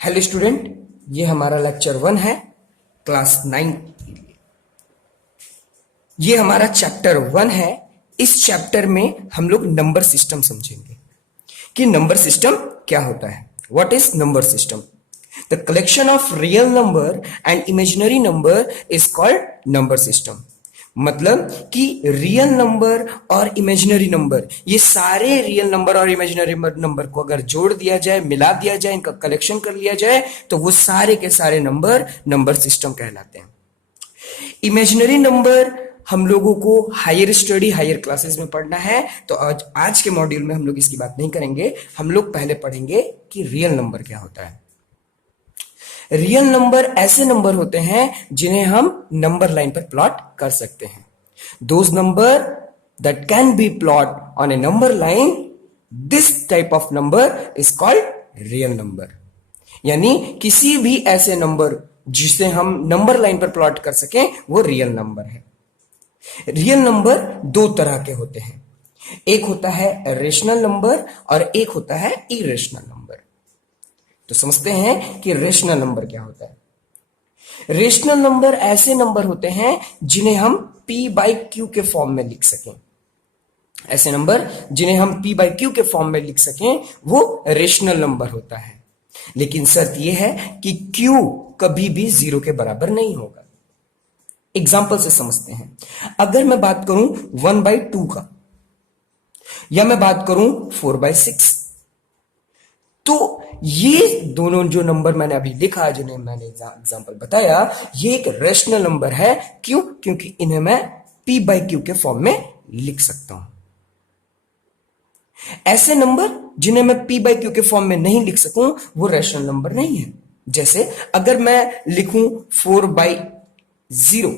Hello student, ये हमारा lecture 1 है क्लास 9 के लिए। ये हमारा चैप्टर 1 है। इस चैप्टर में हम लोग नंबर सिस्टम समझेंगे कि नंबर सिस्टम क्या होता है। What is number system? The collection of real number and imaginary number is called number system. मतलब कि रियल नंबर और इमेजिनरी नंबर, ये सारे रियल नंबर और इमेजिनरी नंबर को अगर जोड़ दिया जाए, मिला दिया जाए, इनका कलेक्शन कर लिया जाए तो वो सारे के सारे नंबर नंबर सिस्टम कहलाते हैं। इमेजिनरी नंबर हम लोगों को हायर स्टडी, हायर क्लासेस में पढ़ना है, तो आज के मॉड्यूल में हम लोग इसकी बात नहीं करेंगे। हम लोग पहले पढ़ेंगे कि रियल नंबर क्या होता है। रियल नंबर ऐसे नंबर होते हैं जिन्हें हम नंबर लाइन पर प्लॉट कर सकते हैं। Those number that can be plot on A number line, this type of number is called real number. यानी किसी भी ऐसे नंबर जिसे हम नंबर लाइन पर प्लॉट कर सकें वो रियल नंबर है। रियल नंबर दो तरह के होते हैं, एक होता है रेशनल नंबर और एक होता है इरेशनल नंबर। तो समझते हैं कि रेशनल नंबर क्या होता है। रेशनल नंबर ऐसे नंबर होते हैं जिन्हें हम p बाई क्यू के फॉर्म में लिख सकें। ऐसे नंबर जिन्हें हम p बाई क्यू के फॉर्म में लिख सकें वो रेशनल नंबर होता है। लेकिन शर्त यह है कि q कभी भी 0 के बराबर नहीं होगा। एग्जाम्पल से समझते हैं। अगर मैं बात करूं 1/2 का या मैं बात करूं 4/6, तो ये दोनों जो नंबर मैंने अभी लिखा, जिन्हें मैंने एग्जांपल बताया, ये एक रेशनल नंबर है। क्यों? क्योंकि इन्हें मैं p बाई क्यू के फॉर्म में लिख सकता हूं। ऐसे नंबर जिन्हें मैं p बाई क्यू के फॉर्म में नहीं लिख सकूं वो रेशनल नंबर नहीं है। जैसे अगर मैं लिखूं 4/0,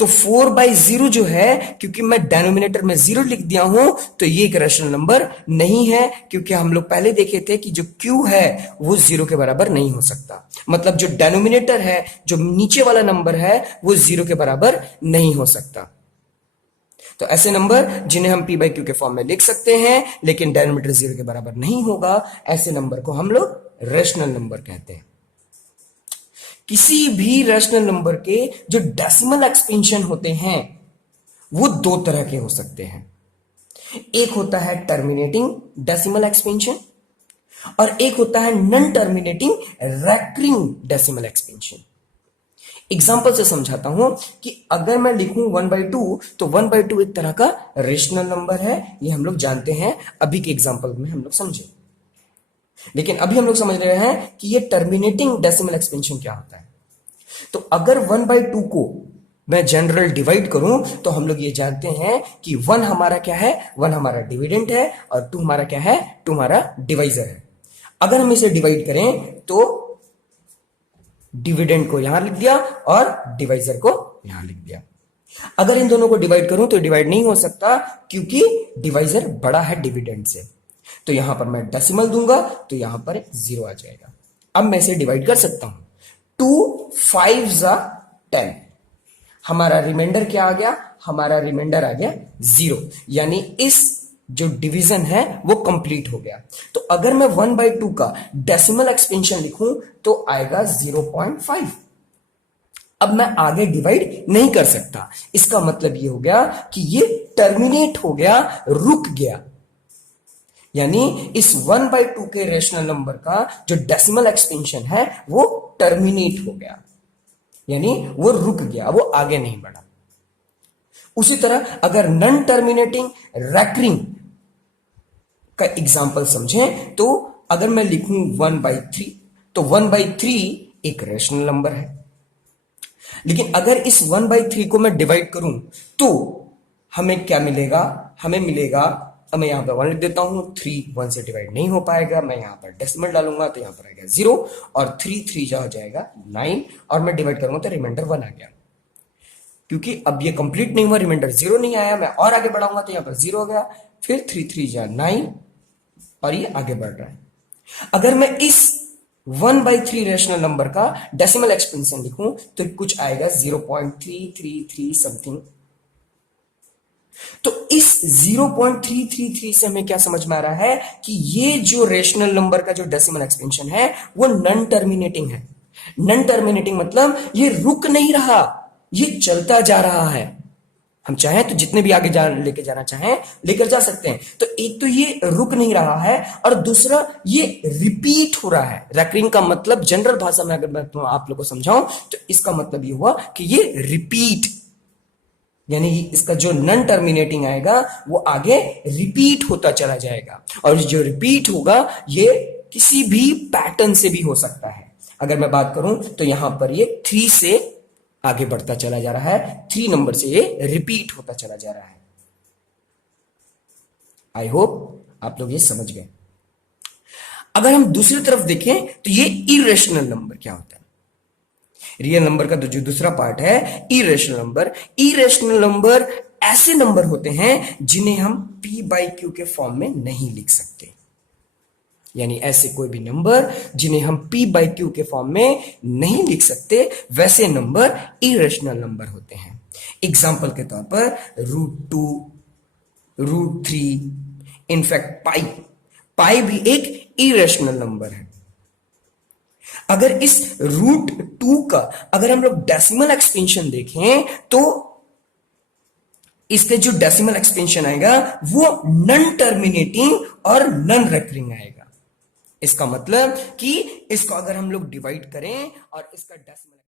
तो 4/0 जो है, क्योंकि मैं डेनोमिनेटर में 0 लिख दिया हूं, तो ये एक रेशनल नंबर नहीं है। क्योंकि हम लोग पहले देखे थे कि जो q है वो 0 के बराबर नहीं हो सकता। मतलब जो डेनोमिनेटर है, जो नीचे वाला नंबर है, वो 0 के बराबर नहीं हो सकता। तो ऐसे नंबर जिन्हें हम p बाई क्यू के फॉर्म में लिख सकते हैं लेकिन डेनोमिनेटर 0 के बराबर नहीं होगा, ऐसे नंबर को हम लोग रेशनल नंबर कहते हैं। किसी भी रेशनल नंबर के जो डेसिमल एक्सपेंशन होते हैं वो दो तरह के हो सकते हैं। एक होता है टर्मिनेटिंग डेसिमल एक्सपेंशन और एक होता है non terminating recurring decimal expansion. Example से समझाता हूं कि अगर मैं लिखूं 1/2, तो 1/2 एक तरह का रेशनल नंबर है, ये हम लोग जानते हैं, अभी के एग्जांपल में हम लोग समझे। लेकिन अभी हम लोग समझ रहे हैं कि ये टर्मिनेटिंग डेसिमल एक्सपेंशन क्या होता है। तो अगर 1/2 को मैं जनरल डिवाइड करूं तो हम लोग ये जानते हैं कि 1 हमारा क्या है, 1 हमारा डिविडेंट है और 2 हमारा क्या है, 2 हमारा डिवाइजर है। अगर हम इसे डिवाइड करें तो डिविडेंड को यहां लिख दिया और डिवाइजर को यहां लिख दिया। अगर इन दोनों को डिवाइड करूं तो डिवाइड नहीं हो सकता, क्योंकि डिवाइजर बड़ा है डिविडेंड से। तो यहां पर मैं डेसिमल दूंगा तो यहां पर 0 आ जाएगा। अब मैं इसे डिवाइड कर सकता हूं। 2 5 10, हमारा रिमाइंडर क्या आ गया? हमारा रिमाइंडर आ गया 0। यानी इस जो डिवीजन है वो कंप्लीट हो गया। तो अगर मैं 1/2 का डेसिमल एक्सपेंशन लिखूं तो आएगा 0.5। अब मैं आगे डिवाइड नहीं कर सकता। इसका मतलब ये हो गया कि ये टर्मिनेट हो गया, रुक गया। यानी इस 1/2 के रेशनल नंबर का जो डेसिमल एक्सपेंशन है वो टर्मिनेट हो गया, यानी वो रुक गया, वो आगे नहीं बढ़ा। उसी तरह अगर नॉन टर्मिनेटिंग रेकरिंग का एग्जांपल समझें तो अगर मैं लिखूं 1/3, तो 1/3 एक रेशनल नंबर है। लेकिन अगर इस 1/3 को मैं डिवाइड करूं तो हमें क्या मिलेगा? हमें मिलेगा, मैं यहां पर 1 लिख देता हूं, 3 1 से डिवाइड नहीं हो पाएगा। मैं यहां पर डेसिमल डालूंगा तो यहां पर आएगा 0 और 3 3 हो जाएगा 9 और मैं डिवाइड करूंगा तो रिमाइंडर 1 आ गया। क्योंकि अब ये कंप्लीट नहीं हुआ, रिमाइंडर 0 नहीं आया, मैं और आगे बढ़ाऊंगा तो यहां पर 0 हो गया, फिर 3 3 9 और ये आगे बढ़ रहा है। अगर मैं इस 1/3 रेशनल नंबर का डेसिमल एक्सपेंशन लिखूं तो कुछ आएगा 0.333 समथिंग। तो इस 0.333 से हमें क्या समझ में आ रहा है कि ये जो रेशनल नंबर का जो डेसिमल एक्सपेंशन है वो नॉन टर्मिनेटिंग है। नॉन टर्मिनेटिंग मतलब ये रुक नहीं रहा, ये चलता जा रहा है। हम चाहें तो जितने भी आगे लेके जाना चाहें लेकर जा सकते हैं। तो एक तो ये रुक नहीं रहा है और दूसरा ये रिपीट हो रहा है। रेकरिंग का मतलब जनरल भाषा में अगर मैं आप लोगों को समझाऊं तो इसका मतलब ये हुआ कि ये रिपीट, यानी इसका जो नॉन टर्मिनेटिंग आएगा वो आगे रिपीट होता चला जाएगा। और जो रिपीट होगा ये किसी भी पैटर्न से भी हो सकता है। अगर मैं बात करूं तो यहां पर ये 3 से आगे बढ़ता चला जा रहा है, 3 नंबर से ये रिपीट होता चला जा रहा है। आई होप आप लोग ये समझ गए। अगर हम दूसरी तरफ देखें तो ये इरेशनल नंबर क्या होता है। रियल नंबर का जो दूसरा पार्ट है इरेशनल नंबर। इरेशनल नंबर ऐसे नंबर होते हैं जिन्हें हम p बाई क्यू के फॉर्म में नहीं लिख सकते, यानी ऐसे कोई भी नंबर जिन्हें हम p बाई क्यू के फॉर्म में नहीं लिख सकते वैसे नंबर इरेशनल नंबर होते हैं। एग्जाम्पल के तौर पर √2, √3, इनफैक्ट पाई। पाई भी एक इरेशनल नंबर है। अगर इस √2 का अगर हम लोग डेसिमल एक्सपेंशन देखें तो इसके जो डेसिमल एक्सपेंशन आएगा वो नॉन टर्मिनेटिंग और नॉन रेकरिंग आएगा। इसका मतलब कि इसको अगर हम लोग डिवाइड करें और इसका डेसिमल